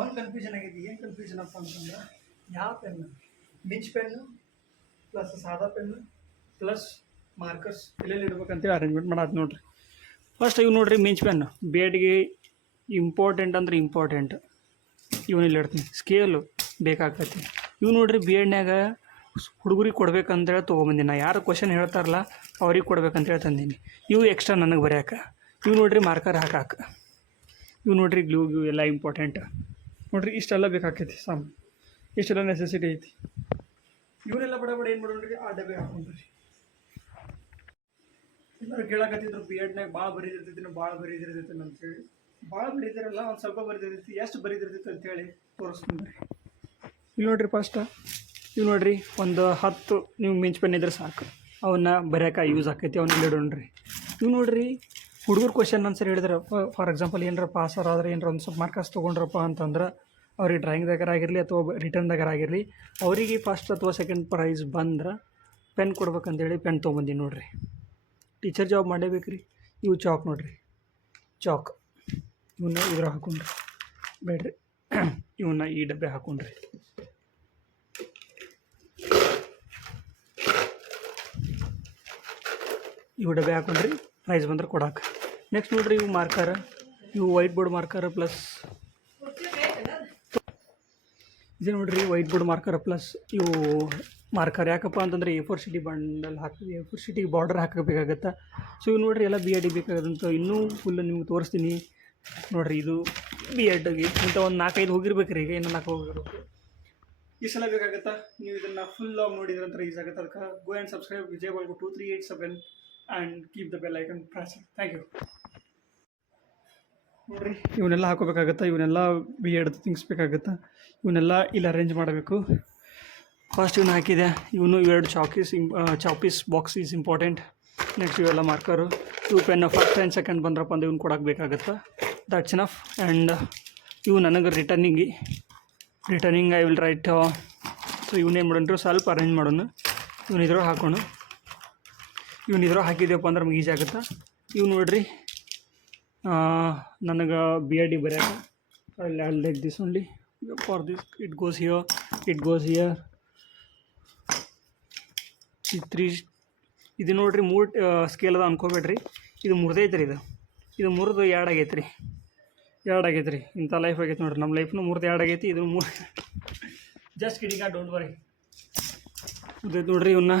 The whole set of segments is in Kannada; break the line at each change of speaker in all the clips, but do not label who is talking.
ಒಂದು ಕನ್ಫ್ಯೂಷನ್ ಆಗಿದೆ, ಏನು ಕನ್ಫ್ಯೂಷನ್ ಅಪ್ಪ ಅಂತಂದ್ರೆ, ಯಾವ ಪೆನ್ ಮಿಂಚ್ ಪೆನ್ನು ಪ್ಲಸ್ ಸಾದಾ ಪೆನ್ನು ಪ್ಲಸ್ ಮಾರ್ಕರ್ಸ್ ಎಲ್ಲೆಲ್ಲಿ ಇಡ್ಬೇಕಂತೇಳಿ ಅರೇಂಜ್ಮೆಂಟ್ ಮಾಡೋದು ನೋಡ್ರಿ. ಫಸ್ಟ್ ಇವು ನೋಡ್ರಿ ಮಿಂಚ್ ಪೆನ್ ಬೇಡ್ಗೆ ಇಂಪಾರ್ಟೆಂಟ್ ಅಂದ್ರೆ ಇಂಪಾರ್ಟೆಂಟ್ ಇವನಿಲ್ಲಿ ಇಡ್ತೀನಿ. ಸ್ಕೇಲು ಬೇಕಾಗ್ತೈತಿ. ಇವು ನೋಡ್ರಿ ಬಿ ಎಡ್ನ್ಯಾಗ ಹುಡುಗರಿಗೆ ಕೊಡ್ಬೇಕಂತೇಳಿ ತೊಗೊಂಬಂದಿನಿ. ನಾ ಯಾರು ಕ್ವಶನ್ ಹೇಳ್ತಾರಲ್ಲ, ಅವ್ರಿಗೆ ಕೊಡ್ಬೇಕಂತೇಳಿ ತಂದೀನಿ. ಇವು ಎಕ್ಸ್ಟ್ರಾ ನನಗೆ ಬರ್ಯಾಕ. ಇವು ನೋಡ್ರಿ ಮಾರ್ಕರ್ ಹಾಕಾಕ. ಇವು ನೋಡ್ರಿ ಗ್ಲೂ ಗ್ಲೂ ಎಲ್ಲ ಇಂಪಾರ್ಟೆಂಟ್ ನೋಡ್ರಿ, ಇಷ್ಟೆಲ್ಲ ಬೇಕಾಕೈತಿ ಸಾಮ್. ಇಷ್ಟೆಲ್ಲ ನೆಸೆಸಿಟಿ ಐತಿ. ಇವರೆಲ್ಲ ಬಡ ಬಡ ಏನು ಮಾಡೋಣ್ರಿ? ಆ ಡಬ್ಬೆ ಹಾಕೊಂಡ್ರಿ. ಎಲ್ಲರೂ ಕೇಳಕತ್ತಿದ್ರು ಬಿ ಎಡ್ನಾಗ ಭಾಳ ಬರೀದಿರ್ತೈತಿ ಭಾಳ ಬರೀದಿರ್ತೈತಿ ಅಂತೇಳಿ. ಭಾಳ ಬರೀದಿರಲ್ಲ, ಒಂದು ಸ್ವಲ್ಪ ಬರೀದಿರ್ತೈತಿ, ಎಷ್ಟು ಬರೀದಿರ್ತೈತಿ ಅಂತೇಳಿ ತೋರಿಸ್ತೀನಿ ಇಲ್ಲಿ ನೋಡ್ರಿ ಫಸ್ಟ್ ಇವು ನೋಡ್ರಿ, ಒಂದು ಹತ್ತು ನೀವು ಮಿಂಚ್ ಪೆನ್ ಇದ್ರೆ ಸಾಕು. ಅವನ್ನ ಬರೆಯೋಕೆ ಯೂಸ್ ಆಕೈತಿ ಅವನ್ನ ಇಡೋಣ್ರಿ. ಇವು ನೋಡ್ರಿ, ಹುಡುಗರು ಕ್ವಶನ್ ಆನ್ಸರ್ ಹೇಳಿದ್ರೆ ಫಾರ್ ಎಕ್ಸಾಂಪಲ್ ಏನರ ಪಾಸರ್ ಆದ್ರೆ ಏನಾರ ಒಂದು ಸ್ವಲ್ಪ ಮಾರ್ಕ್ಸ್ ತೊಗೊಂಡ್ರಪ್ಪ ಅಂತಂದ್ರೆ ಅವ್ರಿಗೆ ಡ್ರಾಯಿಂಗ್ದಾಗರ ಆಗಿರಲಿ ಅಥವಾ ರಿಟರ್ನ್ದಾಗರ ಆಗಿರಲಿ, ಅವರಿಗೆ ಫಸ್ಟ್ ಅಥವಾ ಸೆಕೆಂಡ್ ಪ್ರೈಸ್ ಬಂದ್ರೆ ಪೆನ್ ಕೊಡ್ಬೇಕಂತೇಳಿ ಪೆನ್ ತೊಗೊಂಬಂದೀನಿ ನೋಡಿರಿ. ಟೀಚರ್ ಜಾಬ್ ಮಾಡೇಬೇಕು ರೀ ಇವು ಚಾಕ್ ನೋಡಿರಿ. ಚಾಕ್ ಇವನ್ನ ಇದ್ರ ಹಾಕೊಂಡ್ರಿ. ಬೇಡ್ರಿ ಇವನ್ನ ಈ ಡಬ್ಬೆ ಹಾಕೊಂಡ್ರಿ. ಇವು ಡಬ್ಬೆ ಹಾಕೊಂಡ್ರಿ ಪ್ರೈಸ್ ಬಂದ್ರೆ ಕೊಡಾಕ. ನೆಕ್ಸ್ಟ್ ನೋಡ್ರಿ ಇವು ಮಾರ್ಕರ್ ಇವು ವೈಟ್ ಬೋರ್ಡ್ ಮಾರ್ಕರ್ ಪ್ಲಸ್ ಇದು ನೋಡ್ರಿ ವೈಟ್ ಬೋರ್ಡ್ ಮಾರ್ಕರ್ ಪ್ಲಸ್ ಇವು ಮಾರ್ಕರ್ ಯಾಕಪ್ಪ ಅಂತಂದ್ರೆ ಎ ಫೋರ್ ಸಿಟಿ ಬಂಡಲ್ ಹಾಕಿ ಎ ಫೋರ್ ಸಿಟಿಗೆ ಬಾರ್ಡರ್ ಹಾಕಬೇಕಾಗತ್ತೆ? ಸೊ ಇವು ನೋಡ್ರಿ ಎಲ್ಲ ಬಿ ಎಡ್ ಬೇಕಾಗದಂತ ಇನ್ನೂ ಫುಲ್ ನಿಮ್ಗೆ ತೋರಿಸ್ತೀನಿ. ನೋಡ್ರಿ ಇದು ಬಿ ಎಡ್ಗೆ ಇಂಥ ಒಂದು ನಾಲ್ಕೈದು ಹೋಗಿರ್ಬೇಕು ರೀ ಈಗ ಇನ್ನೂ ನಾಲ್ಕು ಹೋಗಿರ್ಬೇಕು. ಈ ಸಲ ಬೇಕಾಗತ್ತಾ? ನೀವು ಇದನ್ನು ಫುಲ್ ಆಗಿ ನೋಡಿದ್ರೆ ಅಂತ ಈಸ್ ಆಗುತ್ತೆ ಅದಕ್ಕೆ go and subscribe Vijay Balgu two three eight seven and keep the bell icon press thank you ನೋಡ್ರಿ. ಇವನ್ನೆಲ್ಲ ಹಾಕೋಬೇಕಾಗತ್ತೆ? ಇವನ್ನೆಲ್ಲ ಬಿ ಎಡ್ ಥಿಂಗ್ಸ್ ಬೇಕಾಗುತ್ತೆ ಇವನ್ನೆಲ್ಲ ಇಲ್ಲಿ ಅರೇಂಜ್ ಮಾಡಬೇಕು. ಫಸ್ಟ್ ಇವನ್ನ ಹಾಕಿದೆ. ಇವನು ಇವೆರಡು ಚಾಕೀಸ್ ಇಂಪ chalk piece box is important next ಇವೆಲ್ಲ ಮಾರ್ಕರು ಇವು ಪೆನ್ ಫಸ್ಟ್ ಆ್ಯಂಡ್ ಸೆಕೆಂಡ್ ಬಂದ್ರಪ್ಪ ಅಂದ್ರೆ ಇವ್ನು ಕೊಡೋಕೆ ಬೇಕಾಗತ್ತೆ? ದಟ್ಸ್ ಇನಫ್ ಆ್ಯಂಡ್ ಇವು ನನಗೆ ರಿಟರ್ನಿಂಗಿ returning I will write so ಇವನ್ನೇನು ಮಾಡೋಣ ಸ್ವಲ್ಪ ಅರೇಂಜ್ ಮಾಡೋಣ. ಇವನಿದ್ರೂ ಹಾಕೋಣ. ಇವನಿದ್ರೂ ಹಾಕಿದ್ಯಪ್ಪ ಅಂದ್ರೆ ನಮ್ಗೆ ಈಸಿ ಆಗುತ್ತೆ? ಇವು ನೋಡ್ರಿ. ನನಗೆ B Ed D ಬರ್ಯಾಕ. I I like this only for this it goes here it goes here three ಇದು ನೋಡ್ರಿ ಮೂರು ಸ್ಕೇಲ್ ಅದ ಅನ್ಕೋಬೇಡ್ರಿ. ಇದು ಮುರಿದೈತೆ ರೀ ಇದು. ಇದು ಮುರಿದು ಎರಡು ಆಗೈತೆ ರೀ ಎರಡು ಆಗೈತೆ ರೀ ಇಂಥ ಲೈಫ್ ಆಗೈತೆ ನೋಡ್ರಿ. ನಮ್ಮ ಲೈಫ್ನು ಮುರಿದು ಎರಡು ಆಗೈತಿ ಇದು ಮೂರು ಜಸ್ಟ್ ಕಿಡಿಗ ಡೋಂಟ್ ವರಿ ಇದೈತೆ ನೋಡ್ರಿ ಇವನ್ನ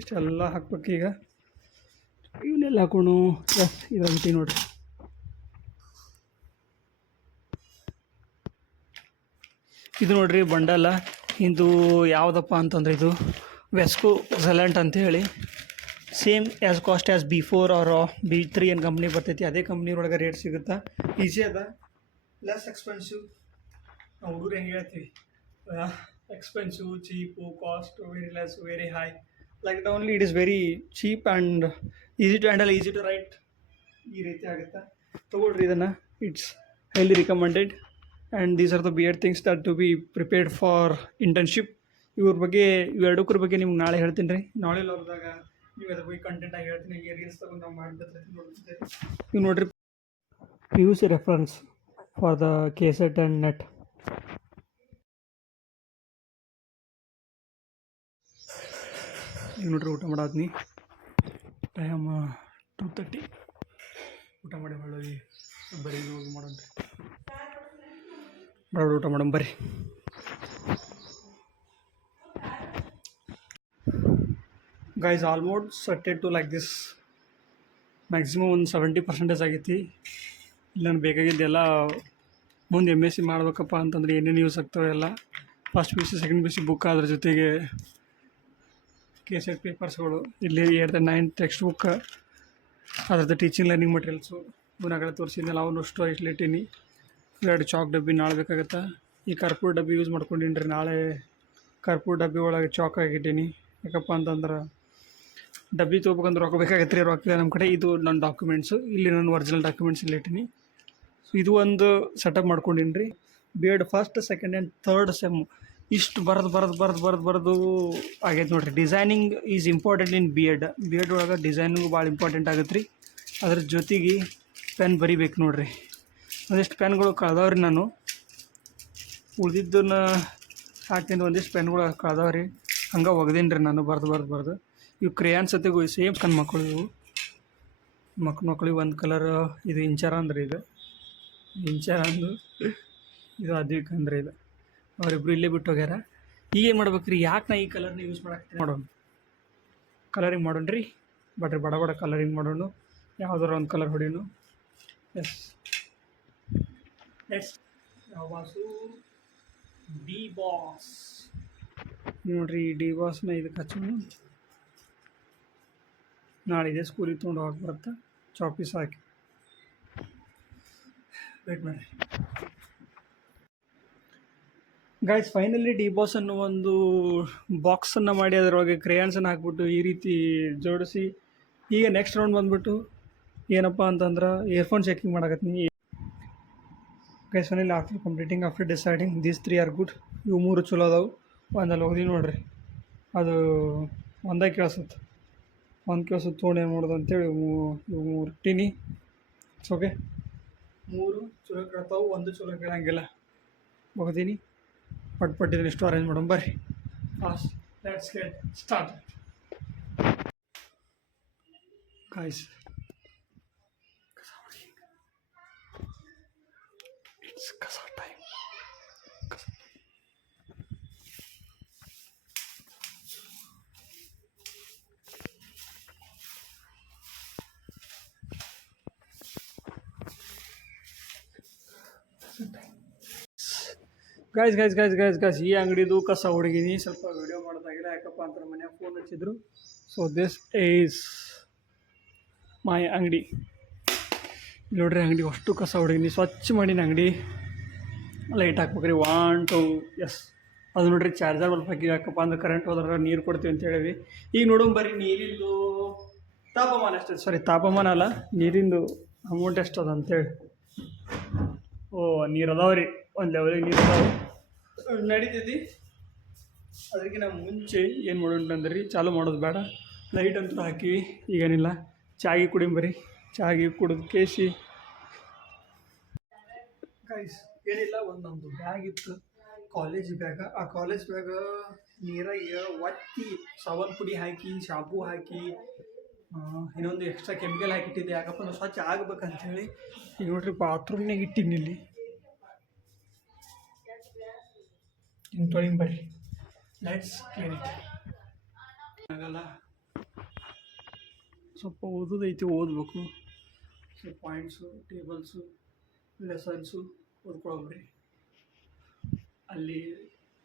ಇಷ್ಟೆಲ್ಲ ಹಾಕ್ಬೇಕು ಈಗ. ಇವನ್ನೆಲ್ಲ ಹಾಕೋಣ. ಎಸ್, ಇದಂತಿ ನೋಡ್ರಿ. ಇದು ನೋಡ್ರಿ ಬಂಡಲ. ಇದು ಯಾವುದಪ್ಪ ಅಂತಂದ್ರೆ ಇದು ವೆಸ್ಕೋ ಝಲೆಂಟ್ ಅಂತೇಳಿ. Same as cost as B four or B three ಏನು ಕಂಪ್ನಿ ಬರ್ತೈತಿ, ಅದೇ ಕಂಪ್ನಿ ಒಳಗೆ ರೇಟ್ ಸಿಗುತ್ತೆ? ಈಸಿ ಅದ. ಲೆಸ್ ಎಕ್ಸ್ಪೆನ್ಸಿವ್ ನಾವು ಹುಡುಗರು ಹೆಂಗೆ ಹೇಳ್ತೀವಿ? Expensive cheap cost very less very high like the only it is very cheap and easy to handle easy to write ಈ ರೀತಿ ಆಗುತ್ತೆ? ತೊಗೊಳ್ರಿ ಇದನ್ನು. It's highly recommended and these are the B Ed things that to be prepared for internship ಇವ್ರ ಬಗ್ಗೆ ಇವೆರಡಕ್ಕರ ಬಗ್ಗೆ ನಿಮ್ಗೆ ನಾಳೆ ಹೇಳ್ತೀನಿ ರೀ. ನಾಳೆ ಹೋದಾಗ ನೀವು ಅದ್ರ ಬಗ್ಗೆ ಕಂಟೆಂಟ್ ಆಗಿ ಹೇಳ್ತೀನಿ. ಈಗ ರೀಲ್ಸ್ ತಗೊಂಡು ನಾವು ಮಾಡ್ಬಿಡ್ತೀವಿ ನೋಡ್ತಿದ್ದೇವೆ ನೀವು ನೋಡ್ರಿ P U C reference for the K SET and NET ಈಗ ನೋಡ್ರಿ ಊಟ ಮಾಡಾದ್ನಿ. ಟೈಮ್ ಟೂ ತರ್ಟಿ ಊಟ ಮಾಡಿ ಹೊಳ್ಳಿ. ಬರೀ ಹೋಗಿ ಮಾಡೋಣ. ಬಡ ಊಟ ಮಾಡೋಣ, ಬರ್ರಿ. Guys almost settled to like this maximum ಒಂದು ಸೆವೆಂಟಿ ಪರ್ಸೆಂಟೇಜ್ ಆಗೈತಿ. ಇಲ್ಲ ನನಗೆ ಬೇಕಾಗಿದ್ದೆಲ್ಲ ಮುಂದೆ ಎಂ ಎಸ್ ಸಿ ಮಾಡ್ಬೇಕಪ್ಪ ಅಂತಂದರೆ ಏನೇನು ಯೂಸ್ ಆಗ್ತವೆ ಎಲ್ಲ. First P C second P C book ಅದ್ರ ಜೊತೆಗೆ ಕೆ ಸೆಟ್ ಪೇಪರ್ಸ್ಗಳು ಇಲ್ಲಿ ಎರಡು ನೈನ್ ಟೆಕ್ಸ್ಟ್ ಬುಕ್ ಅದ್ರದ್ದು ಟೀಚಿಂಗ್ ಲರ್ನಿಂಗ್ ಮಟೀರಿಯಲ್ಸು ಇವನಾಗಡೆ ತೋರಿಸಿದ್ದೆಲ್ಲ ಅವನು ಅಷ್ಟು ಇಟ್ಲಿಟ್ಟೀನಿ ಎರಡು ಚಾಕ್ ಡಬ್ಬಿ ನಾಳೆ ಬೇಕಾಗತ್ತೆ? ಈ ಕರ್ಪೂರ ಡಬ್ಬಿ ಯೂಸ್ ಮಾಡ್ಕೊಂಡಿನ್ರಿ, ನಾಳೆ ಕರ್ಪೂರ ಡಬ್ಬಿ ಒಳಗೆ ಚಾಕ್ ಆಗಿಟ್ಟೀನಿ ಯಾಕಪ್ಪ ಅಂತಂದ್ರೆ ಡಬ್ಬಿ ತೊಗೊಬೇಕಂದ್ರೆ ರೊಕ್ಕ ಬೇಕಾಗತ್ತೆ ರೀ ರೊಕ್ಕ. ನಮ್ಮ ಕಡೆ ಇದು ನನ್ನ ಡಾಕ್ಯುಮೆಂಟ್ಸು ಇಲ್ಲಿ ನನ್ನ ಒರಿಜಿನಲ್ ಡಾಕ್ಯುಮೆಂಟ್ಸ್ ಇಲ್ಲಿ ಇಟ್ಟೀನಿ. ಸೊ ಇದು ಒಂದು ಸೆಟಪ್ ಮಾಡ್ಕೊಂಡಿನಿ ರೀ B Ed first second and third sem ಇಷ್ಟು ಬರೆದು ಬರೆದು ಬರೆದು ಬರೆದು ಬರೆದು ಆಗೈತೆ ನೋಡಿರಿ. Designing is important in B Ed B Ed ಒಳಗೆ ಡಿಸೈನಿಂಗು ಭಾಳ ಇಂಪಾರ್ಟೆಂಟ್ ಆಗುತ್ತೆ ರೀ ಅದ್ರ ಜೊತೆಗೆ ಪೆನ್ ಬರಿಬೇಕು ನೋಡಿರಿ. ಒಂದಿಷ್ಟು ಪೆನ್ಗಳು ಕಳ್ದವ್ರಿ ನಾನು. ಉಳ್ದಿದ್ದನ್ನ ಹಾಕ್ತೀನಿ, ಒಂದಿಷ್ಟು ಪೆನ್ಗಳು ಕಳ್ದಾವ ರೀ ಹಂಗೆ ಒಗ್ದೀನಿ ರೀ ನಾನು, ಬರ್ದು ಬರ್ದು ಬರ್ದು. ಇವು ಕ್ರೇಯಾನ್ಸ್ ಸತಿಗೂ ಸೇಮ್ ಕಣ್ ಮಕ್ಕಳು ಇವು. ಮಕ್ಳು ಮಕ್ಳಿಗೆ ಒಂದು ಕಲರ್, ಇದು ಇಂಚಾರ ಅಂದ್ರೆ ಇದು. ಇಂಚಾರ ಅಂದು ಇದು ಅದ್ವಿಕ್ ಅಂದ್ರೆ ಇದು. ಅವರಿಬ್ರು ಇಲ್ಲೇ ಬಿಟ್ಟು ಹೋಗ್ಯಾರ. ಈಗ ಏನು ಮಾಡ್ಬೇಕು ರೀ ಯಾಕೆ ನಾ ಈ ಕಲರ್ನ ಯೂಸ್ ಮಾಡಕ್ಕೆ ಮಾಡೋಣ ಕಲರಿಂಗ್ ಮಾಡೋಣ ರೀ ಬಟ್ರಿ ಬಡ ಬಡ ಕಲರಿಂಗ್ ಮಾಡೋಣ ಯಾವ್ದಾರ ಒಂದು ಕಲರ್ ಹೊಡೀನು. ಎಸ್ ನೆಕ್ಸ್ಟ್ ವಾಸು ಡಿ ಬಾಸ್ ನೋಡ್ರಿ ಡಿ ಬಾಸ್ನ ಇದಕ್ಕೆ ಹಚ್ಚೋಣ ನಾಳಿದೆ ಇದೆ ಸ್ಕೂಲಿಗೆ ತೊಗೊಂಡು ಹೋಗಕ್ಕೆ ಬರುತ್ತೆ. ಚಾಪೀಸ್ ಹಾಕಿ ವೇಟ್ ಮಾಡಿ ಗೈಸ್ ಫೈನಲಿ ಡಿ ಬಾಸ್ ಅನ್ನೋ ಒಂದು ಬಾಕ್ಸನ್ನು ಮಾಡಿ ಅದರೊಳಗೆ ಕ್ರೇಯಾನ್ಸನ್ನು ಹಾಕ್ಬಿಟ್ಟು ಈ ರೀತಿ ಜೋಡಿಸಿ. ಈಗ ನೆಕ್ಸ್ಟ್ ರೌಂಡ್ ಬಂದ್ಬಿಟ್ಟು ಏನಪ್ಪ ಅಂತಂದ್ರೆ earphone checking ಮಾಡಕತ್ತೀನಿ. Guys finally after completing after deciding these three are good ಇವು ಮೂರು ಚಲೋ ಅದಾವು. ಒಂದಲ್ಲಿ ಹೋಗಿ ನೋಡ್ರಿ. ಅದು ಒಂದೇ ಕೇಳಿಸುತ್ತೆ ಒಂದು ಕೇಳಿಸುತ್ತೆ ತೊಗೊಂಡು ಏನು ಮಾಡೋದು ಅಂತೇಳಿ ಇವು ಮೂರು ಟೀನಿ ಇಟ್ಸ್ ಓಕೆ ಮೂರು ಚಲೋ ಕೇಳ್ತಾವು, ಒಂದು ಚಲೋ ಕೇಳೋಂಗಿಲ್ಲ. ಹೋಗ್ತೀನಿ ಪಟ್ ಪಟ್ಟಿದ್ರೆ ಇಷ್ಟು ಅರೇಂಜ್ ಮಾಡೋಣ, ಬರ್ರಿ. Let's get start guys it's ಕಸ time guys guys guys guys guys ಈ ಅಂಗಡಿದು ಕಸ ಹುಡುಗಿನಿ. ಸ್ವಲ್ಪ ವಿಡಿಯೋ ಮಾಡೋದಾಗಿಲ್ಲ ಯಾಕಪ್ಪ ಅಂತ ಮನ್ಯಾಗ ಫೋನ್ ಹಚ್ಚಿದ್ರು. ಸೊ ದಿಸ್ ಈಸ್ ಮೈ ಅಂಗಡಿ. ನೋಡ್ರಿ, ಅಂಗಡಿ, ಅಷ್ಟು ಕಸ ಹುಡುಗಿನಿ. ಸ್ವಚ್ಛ ಮಾಡಿನ ಅಂಗಡಿ. ಲೈಟ್ ಹಾಕ್ಬೇಕ್ರಿ. ಒನ್ ಟು ಎಸ್ ಅದು ನೋಡ್ರಿ ಚಾರ್ಜರ್ ಬಲ್ಪ್ ಹಾಕಿ ಯಾಕಪ್ಪ ಅಂದ್ರೆ ಕರೆಂಟ್ ಹೋದ್ರೆ ನೀರು ಕೊಡ್ತೀವಿ ಅಂತ ಹೇಳಿವಿ ಈಗ ನೋಡೋಣ ಬರ್ರಿ, ನೀರಿಂದು ತಾಪಮಾನ ಎಷ್ಟು ಸಾರಿ ತಾಪಮಾನ ಅಲ್ಲ, ನೀರಿಂದು ಅಮೌಂಟ್ ಎಷ್ಟು ಅದ ಅಂತೇಳಿ ಓ, ನೀರು ಅದಾವ ರೀ. ಒಂದು ಲೆವೆಲಿಗೆ ನೀರು ಅದಾವ. ನಡೀತೈತಿ. ಅದಕ್ಕಿಂತ ಮುಂಚೆ ಏನು ಮಾಡೋಣ ರೀ ಚಾಲು ಮಾಡೋದು ಬೇಡ. ಲೈಟ್ ಅಂತೂ ಹಾಕಿವಿ ಈಗೇನಿಲ್ಲ. ಚಾಗಿ ಕುಡಿಂಬರಿ ಚಾಗಿ ಕುಡಿದು ಕೇಸಿ ಗೈಸ್ ಏನಿಲ್ಲ ಒಂದು ನಮ್ಮದು ಬ್ಯಾಗ್ ಇತ್ತು. ಕಾಲೇಜ್ ಬ್ಯಾಗ ಆ ಕಾಲೇಜ್ ಬ್ಯಾಗ ನೀರಾಗ ಒತ್ತಿ ಸಾವನ್ ಪುಡಿ ಹಾಕಿ ಶಾಂಪೂ ಹಾಕಿ ಇನ್ನೊಂದು ಎಕ್ಸ್ಟ್ರಾ ಕೆಮಿಕಲ್ ಹಾಕಿಟ್ಟಿದ್ದೆ. ಯಾಕಪ್ಪ ನಾವು ಸ್ವಚ್ಛ ಆಗ್ಬೇಕಂತೇಳಿ. ಈಗ ನೋಡ್ರಿ ಬಾತ್ರೂಮ್ನಾಗ ಇಟ್ಟಿನಿ ಇಲ್ಲಿ. ಇನ್ನು ಬರ್ರಿ. ಲೆಟ್ಸ್ ಕ್ಲೀನ್ ಆಗಲ್ಲ. ಸ್ವಲ್ಪ ಓದೋದೈತಿ, ಓದಬೇಕು. ಸೊ ಪಾಯಿಂಟ್ಸು ಟೇಬಲ್ಸು ಲೆಸನ್ಸು ಓದ್ಕೊಳಮ್ರಿ ಅಲ್ಲಿ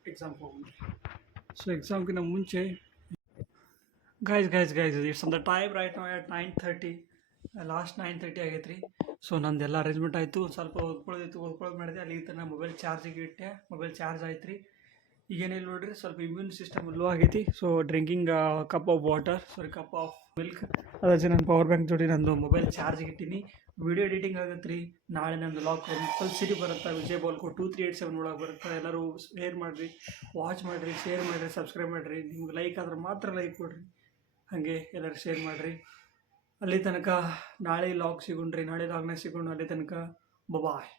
ಎಕ್ಸಾಮ್ಗೆ ಹೋಗ್ರಿ ಸೊ ಎಕ್ಸಾಮ್ಗಿಂತ ಮುಂಚೆ guys guys guys it's on the time right ನಾವು at nine thirty last nine thirty ಆಗೈತೆ ರೀ ಸೊ ನಂದೆಲ್ಲ ಅರೇಂಜ್ಮೆಂಟ್ ಆಯಿತು. ಸ್ವಲ್ಪ ಓದ್ಕೊಳ್ಳೋದಿತ್ತು, ಓದ್ಕೊಳ್ಳೋದು ಮಾಡಿದೆ. ಅಲ್ಲಿ ತನಕ ಮೊಬೈಲ್ ಚಾರ್ಜಿಗೆ ಇಟ್ಟೆ. ಮೊಬೈಲ್ ಚಾರ್ಜ್ ಆಯ್ತು ರೀ ಈಗೇನಿಲ್ಲ ನೋಡ್ರಿ, ಸ್ವಲ್ಪ ಇಮ್ಯೂನ್ ಸಿಸ್ಟಮ್ ಲೋ ಆಗೈತಿ. So drinking cup of water sorry cup of milk ಅದಾಚೆ ನನ್ನ ಪವರ್ ಬ್ಯಾಂಕ್ ಜೋಡಿ ನಂದು ಮೊಬೈಲ್ ಚಾರ್ಜಿಗೆ ಇಟ್ಟೀನಿ. ವಿಡಿಯೋ ಎಡಿಟಿಂಗ್ ಆಗುತ್ತೆ ರೀ ನಾಳೆ ನಂದು ಲಾಕ್ ಕಂಪಲ್ಸರಿ ಬರುತ್ತೆ? Vijay Balko two three eight seven ಒಳಗೆ ಬರುತ್ತೆ? ಎಲ್ಲರೂ ಶೇರ್ ಮಾಡಿರಿ ವಾಚ್ ಮಾಡಿರಿ ಶೇರ್ ಮಾಡಿರಿ ಸಬ್ಸ್ಕ್ರೈಬ್ ಮಾಡಿರಿ. ನಿಮ್ಗೆ ಲೈಕ್ ಆದ್ರೆ ಮಾತ್ರ ಲೈಕ್ ಕೊಡ್ರಿ. ಹಾಗೆ ಎಲ್ಲರೂ ಶೇರ್ ಮಾಡಿರಿ. ಅಲ್ಲಿ ತನಕ ನಾಳೆ ಲಾಗ್ ಸಿಗೋಣ್ರಿ, ನಾಳೆ ಲಾಗ್ನಾಗ ಸಿಗೋಣ. ಅಲ್ಲಿ ತನಕ ಬಾಯ್